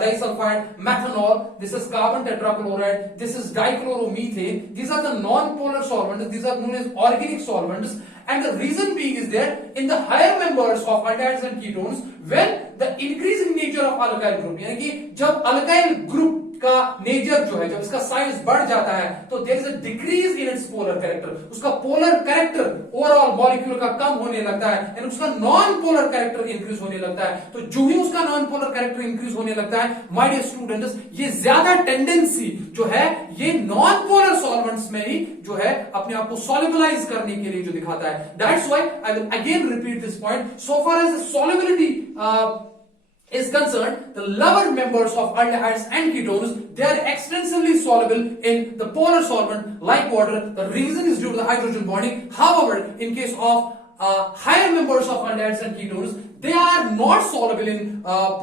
disulfide, methanol, this is carbon tetrachloride, this is dichloromethane. These are the non-polar solvents. These are known as organic solvents. And the reason being is that in the higher members of aldehydes and ketones, when the increasing nature of alkyl group, यानी कि जब alkyl group का nature जो है, जब इसका size बढ़ जाता है, तो there is a decrease in its polar character. उसका पोलर कैरेक्टर ओवरऑल मॉलिक्यूल का कम होने लगता है, यानी उसका नॉन पोलर कैरेक्टर इंक्रीज होने लगता है. तो जो ही उसका नॉन पोलर कैरेक्टर इंक्रीज होने लगता है, माय डियर स्टूडेंट्स, ये ज्यादा टेंडेंसी जो है ये नॉन पोलर सॉल्वेंट्स में ही जो है अपने आप को सॉल्युबलाइज करने के लिए जो दिखाता है. That's why I will again repeat this point. So far as the solubility is concerned, the lower members of aldehydes and ketones, they are extensively soluble in the polar solvent like water. The reason is due to the hydrogen bonding. However, in case of higher members of aldehydes and ketones, they are not soluble in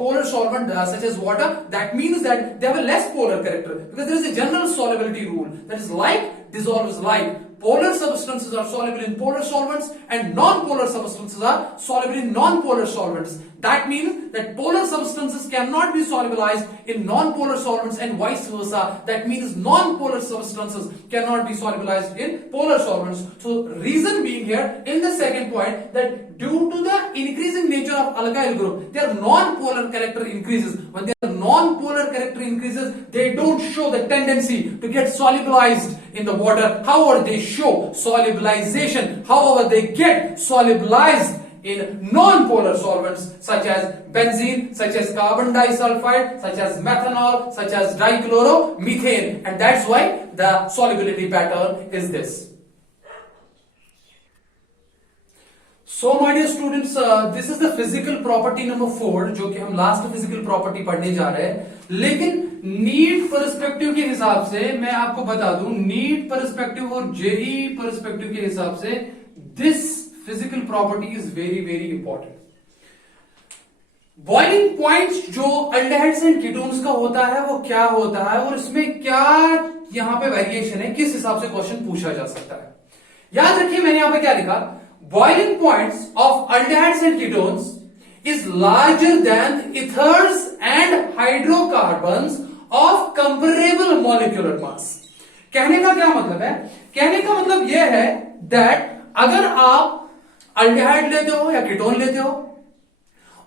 polar solvent such as water. That means that they have a less polar character, because there is a general solubility rule, that is like dissolves like. Polar substances are soluble in polar solvents and non-polar substances are soluble in non-polar solvents. That means that polar substances cannot be solubilized in non-polar solvents and vice versa. That means non-polar substances cannot be solubilized in polar solvents. So reason being here in the second point, that due to the increasing nature of alkyl group, their non-polar character increases. When their non-polar character increases, they don't show the tendency to get solubilized in the water. However, they show solubilization. However, they get solubilized in non-polar solvents such as benzene, such as carbon disulfide, such as methanol, such as dichloromethane, and that's why the solubility pattern is this. So my dear students, this is the physical property number 4, जो कि हम last physical property पढ़ने जा रहे हैं. लेकिन NEET perspective के हिसाब से मैं आपको बता दूं, नीट पर्सपेक्टिव और जेई पर्सपेक्टिव के हिसाब से this physical property is very very important. Boiling point जो अल्डेहाइड्स एंड कीटोन्स का होता है वो क्या होता है, और इसमें क्या यहां पे वेरिएशन है, किस हिसाब से क्वेश्चन पूछा जा सकता है. याद रखिए मैंने यहां पे क्या लिखा, boiling points of aldehydes and ketones is larger than ethers and hydrocarbons of comparable molecular mass. कहने का क्या मतलब है, कहने का मतलब यह है that अगर आप अल्डेहाइड लेते हो या कीटोन लेते हो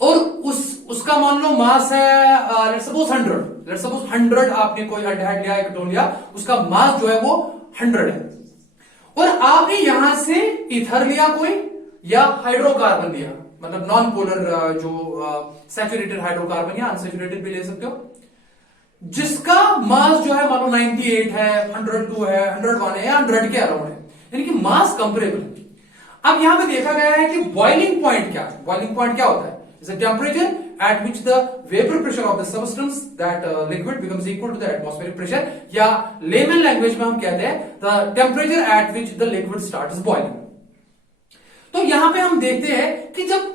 और उसका मान लो मास है लेट्स सपोज 100 आपने कोई अल्डेहाइड लिया, कीटोन लिया, उसका मास जो है वो 100 है, और आपने यहां से ईथर लिया कोई या हाइड्रोकार्बन लिया, मतलब नॉन पोलर जो सैचुरेटेड हाइड्रोकार्बन या अनसैचुरेटेड भी ले सकते हो, जिसका मास जो है मान लो 98 है, 102 है, 101 है या 100 के अराउंड है, यानी कि मास कंपेरेबल है. अब यहां पे देखा गया है कि बॉइलिंग पॉइंट क्या है. बॉइलिंग पॉइंट क्या होता है, is a temperature at which the vapor pressure of the substance that liquid becomes equal to the atmospheric pressure, या layman language में हम कहते हैं the temperature at which the liquid starts boiling. तो यहां पे हम देखते हैं कि जब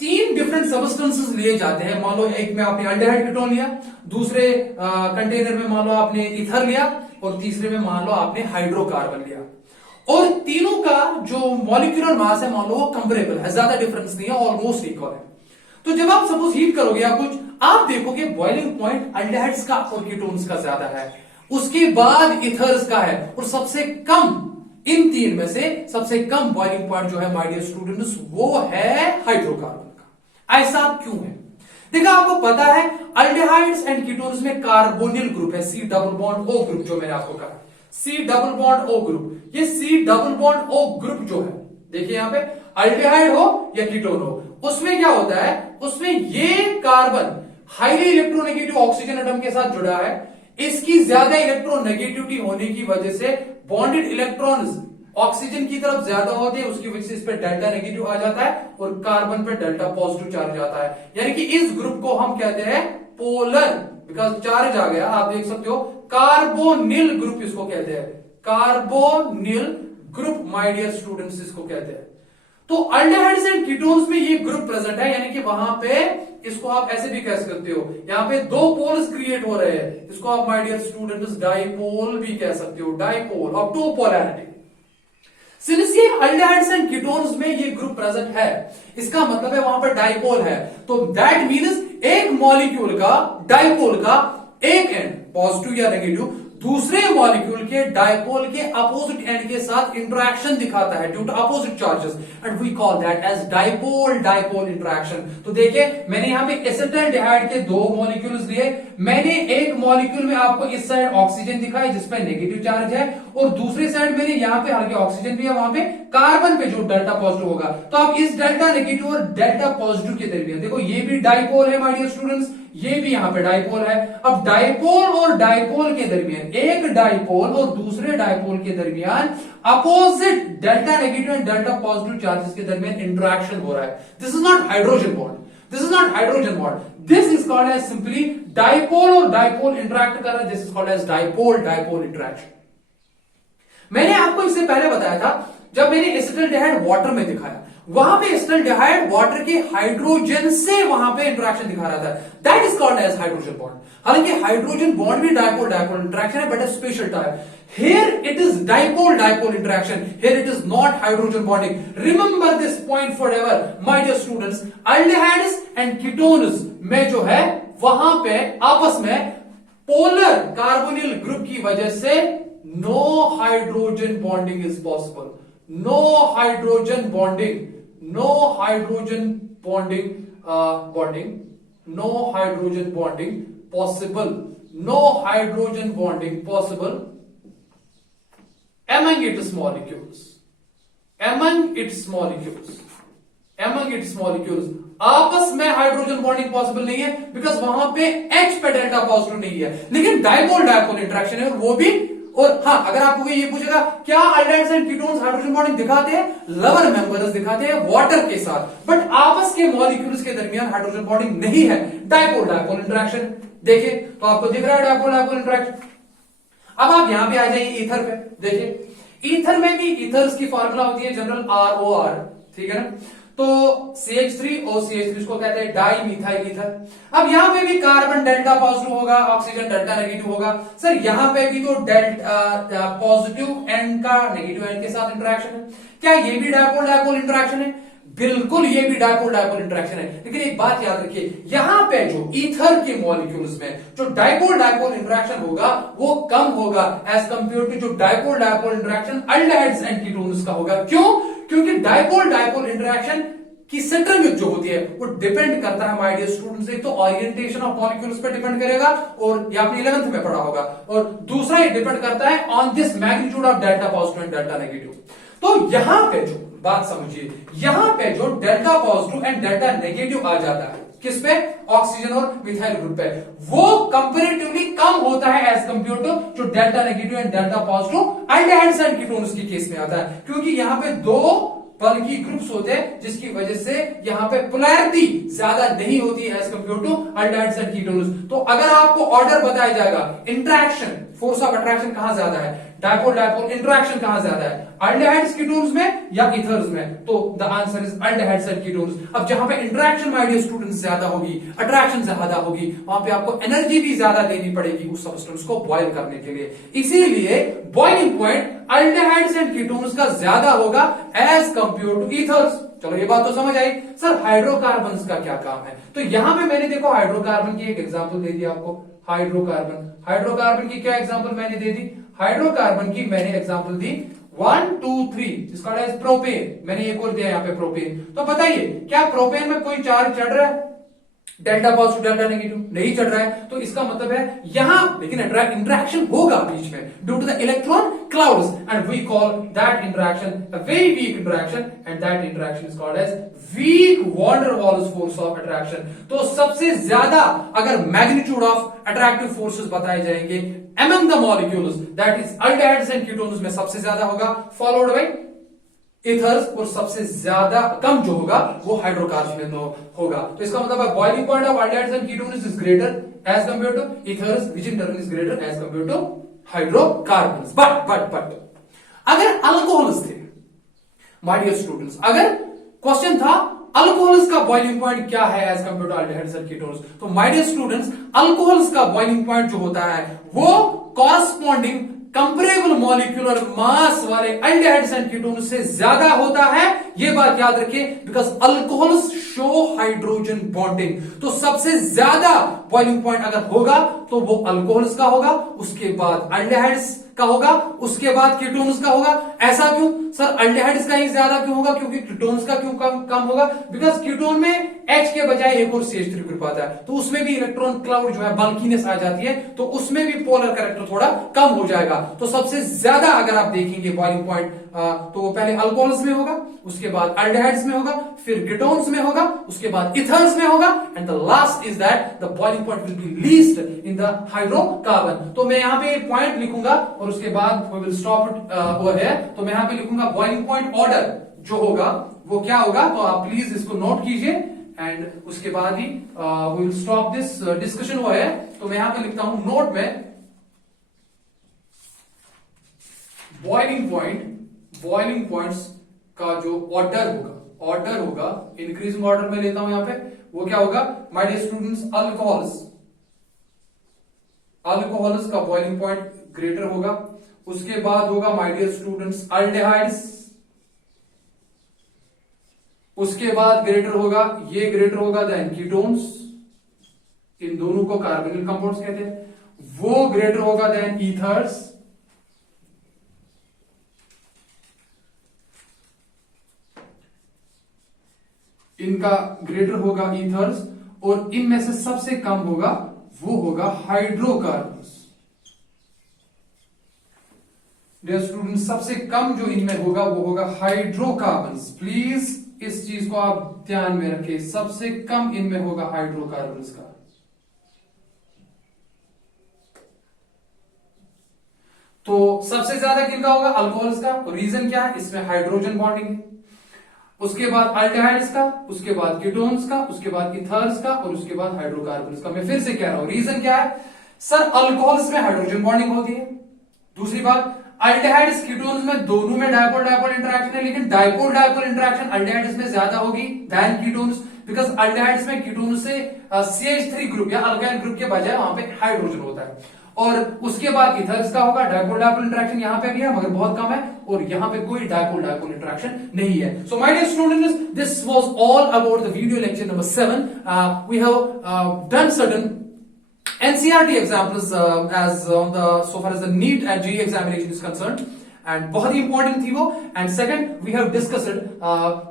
तीन डिफरेंट सबस्टेंसेस लिए जाते हैं, मान लो एक में आपने अल्डेहाइड कीटोन लिया, दूसरे कंटेनर में मान लो आपने ईथर लिया, और तीसरे में मान लो आपने हाइड्रोकार्बन लिया, और तीनों का जो मॉलिक्यूलर मास है मान लो वो कंपेरेबल है, ज्यादा डिफरेंस नहीं है, ऑलमोस्ट इक्वल है. तो जब आप सपोज हीट करोगे या कुछ, आप देखोगे बॉइलिंग पॉइंट अल्डेहाइड्स का और कीटोन्स का ज्यादा है, उसके बाद इथर्स का है, और सबसे कम इन तीन में से सबसे कम बॉइलिंग पॉइंट जो है माय डियर स्टूडेंट्स वो है हाइड्रोकार्बन का. ऐसा क्यों है? देखा, आपको पता है अल्डेहाइड्स एंड कीटोन्स में कार्बोनिल ग्रुप है, C double bond O group, जो मैंने आपको कहा C double bond O group. ये C double bond O group जो है, देखिए यहां पे अल्डेहाइड हो या कीटोन हो, उसमें क्या होता है, उसमें ये carbon highly electronegative oxygen atom के साथ जुड़ा है. इसकी ज्यादा इलेक्ट्रोनेगेटिविटी होने की वजह से बॉन्डेड इलेक्ट्रॉन्स ऑक्सीजन की तरफ ज्यादा होते हैं, उसकी वजह से इस पे डेल्टा नेगेटिव आ जाता है और कार्बन पे डेल्टा पॉजिटिव चार्ज आता है. यानी कि इस ग्रुप को हम कहते हैं पोलर, बिकॉज चार्ज आ गया. आप देख सकते हो कार्बोनिल ग्रुप इसको कहते हैं, carbonyl group my dear students इसको कहते हैं. तो अल्डेहाइड्स एंड कीटोन्स में ये ग्रुप प्रेजेंट है, यानी कि वहां पे इसको आप ऐसे भी कह सकते हो, यहां पे दो पोल्स क्रिएट हो रहे हैं, इसको आप माय डियर स्टूडेंट्स डाइपोल भी कह सकते हो, dipole of to polarity. Since ये अल्डेहाइड्स एंड कीटोन्स में ये ग्रुप प्रेजेंट है, इसका मतलब है वहां पर डाइपोल है. तो दैट मीन्स एक मॉलिक्यूल का, डाइपोल का एक एंड पॉजिटिव या नेगेटिव दूसरे मॉलिक्यूल के डाइपोल के अपोजिट एंड के साथ इंटरेक्शन दिखाता है due to opposite charges, and we call that as dipole dipole interaction. तो देखिए, मैंने यहां पे एसिटाल्डिहाइड के दो मॉलिक्यूल्स लिए, मैंने एक मॉलिक्यूल में आपको इस साइड ऑक्सीजन दिखाई जिसपे नेगेटिव चार्ज है, और दूसरे साइड मैंने यहां पे हल्के ऑक्सीजन भी है, वहां पे कार्बन पे जो डेल्टा पॉजिटिव होगा. तो अब इस डेल्टा नेगेटिव और डेल्टा पॉजिटिव के दरमियान देखो, ये भी डाइपोल है माय डियर स्टूडेंट्स, ये भी यहां पे डाइपोल है. अब डाइपोल और डाइपोल के दरमियान, एक डाइपोल और दूसरे डाइपोल के दरमियान opposite delta negative and delta positive charges के दरमियान इंटरेक्शन हो रहा है. This is not hydrogen bond, this is not hydrogen bond, this is called as simply dipole और डाइपोल इंटरेक्ट कर रहा है, this is called as dipole dipole interaction. मैंने आपको इससे पहले बताया था, जब मैंने एसिटाल्डिहाइड वाटर में दिखाया, वहां पे एसिटाल्डिहाइड वाटर के हाइड्रोजन से वहां पे इंटरेक्शन दिखा रहा था, that is called as hydrogen bond. हालांकि हाइड्रोजन बॉन्ड भी डाइपोल डाइपोल इंटरेक्शन है, but a special type. Here it is dipole dipole interaction, here it is not hydrogen bonding. Remember this point forever, my dear students. Aldehydes and ketones में जो है वहां पे आपस में polar carbonyl group की वजह से no hydrogen bonding is possible. No hydrogen bonding, no hydrogen bonding, no hydrogen bonding possible, no hydrogen bonding possible among its molecules, among its molecules, among its molecules. आपस में hydrogen bonding possible नहीं है, because वहां पे H पे delta positive नहीं है, लेकिन डाइपोल डाइपोल इंटरेक्शन है, और वो भी. और हाँ, अगर आपको ये पूछेगा क्या अल्डेहाइड्स एंड कीटोन्स हाइड्रोजन बॉन्डिंग दिखाते हैं, लवर मेंबर्स दिखाते हैं वाटर के साथ, बट आपस के मॉलिक्यूल्स के दरमियान हाइड्रोजन बॉन्डिंग नहीं है. डाइपोल डाइपोल इंटरेक्शन देखिए, तो आपको दिख रहा है डाइपोल डाइपोल इंटरेक्शन. अब आप यहां पे आ जाइए ईथर पे, देखिए ईथर में भी ईथर्स की फॉर्मूला होती है जनरल ROR, ठीक है ना. तो CH3OCH3 इसको कहते हैं डाई मिथाइल ईथर. अब यहां पे भी कार्बन डेल्टा पॉजिटिव होगा, ऑक्सीजन डेल्टा नेगेटिव होगा. सर यहां पे भी तो डेल्टा पॉजिटिव एंड का नेगेटिव एंड के साथ इंटरेक्शन है, क्या ये भी डाइपोल डाइपोल इंटरेक्शन है? बिल्कुल, ये भी डाइपोल डाइपोल इंटरेक्शन है. लेकिन एक बात याद रखिए, यहां पे जो ईथर के मॉलिक्यूल्स में जो डाइपोल डाइपोल इंटरेक्शन होगा वो कम होगा एज कंपेयर टू जो dipole dipole interaction aldehydes and ketones का होगा. क्यों? क्योंकि डाइपोल डाइपोल इंटरेक्शन की सेंट्रल जो होती है वो डिपेंड करता है माय डियर स्टूडेंट्स, एक तो ओरिएंटेशन ऑफ मॉलिक्यूल्स पे डिपेंड करेगा, और ये आपने 11th में पढ़ा होगा, और दूसरा ये डिपेंड करता है on this magnitude of delta positive and delta negative. तो यहां पे जो बात समझिए, यहां पे जो delta positive and delta negative आ जाता है किस पे, ऑक्सीजन और मिथाइल ग्रुप पे, वो कंपैरेटिवली कम होता है एज कंपेयर टू जो delta negative and delta positive aldehydes and ketones के केस में आता है, क्योंकि यहां पे दो बल्कि ग्रुप्स होते हैं, जिसकी वजह से यहाँ पे पोलैरिटी ज्यादा नहीं होती है as compare to aldehydes and ketones. तो अगर आपको ऑर्डर बताया जाएगा, इंटरेक्शन फोर्स ऑफ अट्रैक्शन कहां ज्यादा है, डायपोल डायपोल इंटरेक्शन कहां ज्यादा है, अल्डिहाइड्स कीटोन्स में या ईथर्स में, तो the answer is aldehydes and ketones. अब जहां पे इंटरेक्शन माय डियर स्टूडेंट्स ज्यादा होगी, अट्रैक्शन ज्यादा होगी, वहां पे आपको एनर्जी भी ज्यादा देनी पड़ेगी उस सब्सटेंस को बॉयल करने के लिए। इसीलिए boiling point aldehydes and ketones का ज्यादा होगा एज कंपेयर टू ईथर्स। चलो ये बात तो समझ आई। सर हाइड्रोकार्बन्स का क्या काम है? तो यहां पे मैंने देखो हाइड्रोकार्बन की एक एग्जांपल दे दी आपको, हाइड्रोकार्बन की क्या एग्जांपल मैंने दे दी? हाइड्रोकार्बन की मैंने एग्जांपल दी 1 2 3, जिसका प्रोपेन, मैंने एक और दिया यहाँ पे प्रोपेन। तो बताइए क्या प्रोपेन में कोई चार्ज चढ़ रहा है? डेल्टा पॉजिटिव डेल्टा नेगेटिव नहीं चढ़ रहा है, तो इसका मतलब है यहां लेकिन इंटरेक्शन होगा बीच में due to the electron clouds, and we call that interaction a very weak interaction, and that interaction is called as weak van der Waals force of attraction. तो सबसे ज्यादा अगर मैग्नीट्यूड ऑफ अट्रैक्टिव फोर्सेस बताए जाएंगे among the molecules, that is aldehydes and ketones में सबसे ज्यादा होगा, फॉलोड बाय ईथर्स, और सबसे ज्यादा कम जो होगा वो हाइड्रोकार्बन में होगा। तो इसका मतलब है boiling point of aldehydes and ketones is greater as compared to ethers, which in turn is greater as compared to hydrocarbons. But अगर अल्कोहल्स थे my dear students, अगर क्वेश्चन था अल्कोहल्स का बॉइलिंग पॉइंट क्या है as compare to aldehydes and ketones, तो my dear students alcohols का boiling point जो होता है वो कॉरस्पॉन्डिंग कंपेरेबल मॉलिक्यूलर मास वाले अल्डिहाइड्स एंड कीटोन्स से ज्यादा होता है। ये बात याद रखिए, because alcohols show hydrogen bonding. तो सबसे ज्यादा बॉइलिंग पॉइंट अगर होगा तो वो अल्कोहल्स का होगा, उसके बाद अल्डिहाइड्स का होगा, उसके बाद कीटोन्स का होगा। ऐसा क्यों सर? अल्डिहाइड्स का ही ज्यादा क्यों होगा? क्योंकि कीटोन्स का क्यों कम होगा? बिकॉज कीटोन में H के बजाय एक और CH3 ग्रुप आता है, तो उसमें भी इलेक्ट्रॉन क्लाउड जो है बल्कीनेस आ जाती है, तो उसमें भी पोलर कैरेक्टर थोड़ा कम हो जाएगा। तो सबसे ज्यादा अगर आप देखेंगे बॉइलिंग पॉइंट, तो वो पहले अल्कोहल्स में होगा, उसके बाद अल्डिहाइड्स में होगा, फिर कीटोन्स में होगा, उसके बाद ईथर्स में होगा, and the last is that the boiling point will be least in the hydrocarbon. तो मैं यहां पे एक पॉइंट लिखूंगा और उसके बाद we will stop it over here. तो मैं यहां पे लिखूंगा बॉइलिंग पॉइंट ऑर्डर जो होगा वो क्या होगा, तो आप प्लीज इसको नोट कीजिए, एंड उसके बाद ही we will stop this discussion हुआ है। तो मैं यहां पे लिखता हूं नोट में बॉइलिंग पॉइंट्स का जो ऑर्डर होगा इंक्रीजिंग ऑर्डर में लेता हूं यहां पे, वो क्या होगा माय डियर स्टूडेंट्स? अल्कोहल्स का बॉइलिंग पॉइंट ग्रेटर होगा, उसके बाद होगा माय डियर स्टूडेंट्स अल्डिहाइड्स, उसके बाद ग्रेटर होगा, ये ग्रेटर होगा देन कीटोन्स, इन दोनों को कार्बोनिल कंपाउंड्स कहते हैं, वो ग्रेटर होगा देन ईथर्स, इनका ग्रेटर होगा ईथर्स, और इनमें से सबसे कम होगा वो होगा हाइड्रोकार्बन्स। डियर स्टूडेंट सबसे कम जो इनमें होगा वो होगा हाइड्रोकार्बन्स। प्लीज इस चीज को आप ध्यान में रखें, सबसे कम इनमें होगा हाइड्रोकार्बन्स का। तो सबसे ज्यादा किनका होगा? अल्कोहल्स का। तो रीजन क्या है? इसमें हाइड्रोजन बॉन्डिंग है। उसके बाद अल्डिहाइड्स का, उसके बाद कीटोन्स का, उसके बाद इथर्स का, और उसके बाद हाइड्रोकार्बन्स का। मैं फिर से कह रहा हूं रीजन क्या है सर? अल्कोहल्स में हाइड्रोजन बॉन्डिंग होती है। दूसरी बात, अल्डिहाइड्स कीटोन्स में दोनों में डायपोल डायपोल इंटरेक्शन है, लेकिन डायपोल डायपोल इंटरेक्शन अल्डिहाइड्स में ज्यादा होगी दैन कीटोन्स, बिकॉज अल्डिहाइड्स में कीटोन्स से CH3 ग्रुप या अल्काइल ग्रुप के बजाय वहां पे हाइड्रोजन होता है। और उसके बाद इथर्स का होगा डायपोल डायपोल इंटरेक्शन, यहां पे भी है मगर बहुत कम है, और यहां पे कोई डायपोल डायपोल इंटरेक्शन नहीं है। So my dear students, this was all about the video lecture number 7. We have done certain NCERT examples as on the so far as the NEET and JEE examination is concerned, and बहुत ही important थी वो. And second we have discussed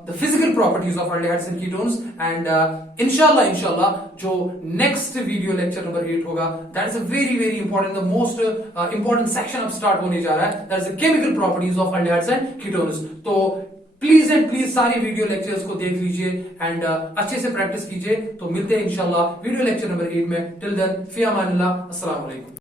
the physical properties of aldehydes and ketones, and inshallah जो next video lecture number 8 होगा, that is a very important, the most important section अब start होने जा रहा है, that is the chemical properties of aldehydes and ketones. तो please and please सारे video lectures को देख लीजिए एंड अच्छे से प्रैक्टिस कीजिए. तो मिलते हैं इंशाल्लाह वीडियो लेक्चर नंबर 8 में. टिल देन, फी अमानिल्लाह, अस्सलाम वालेकुम.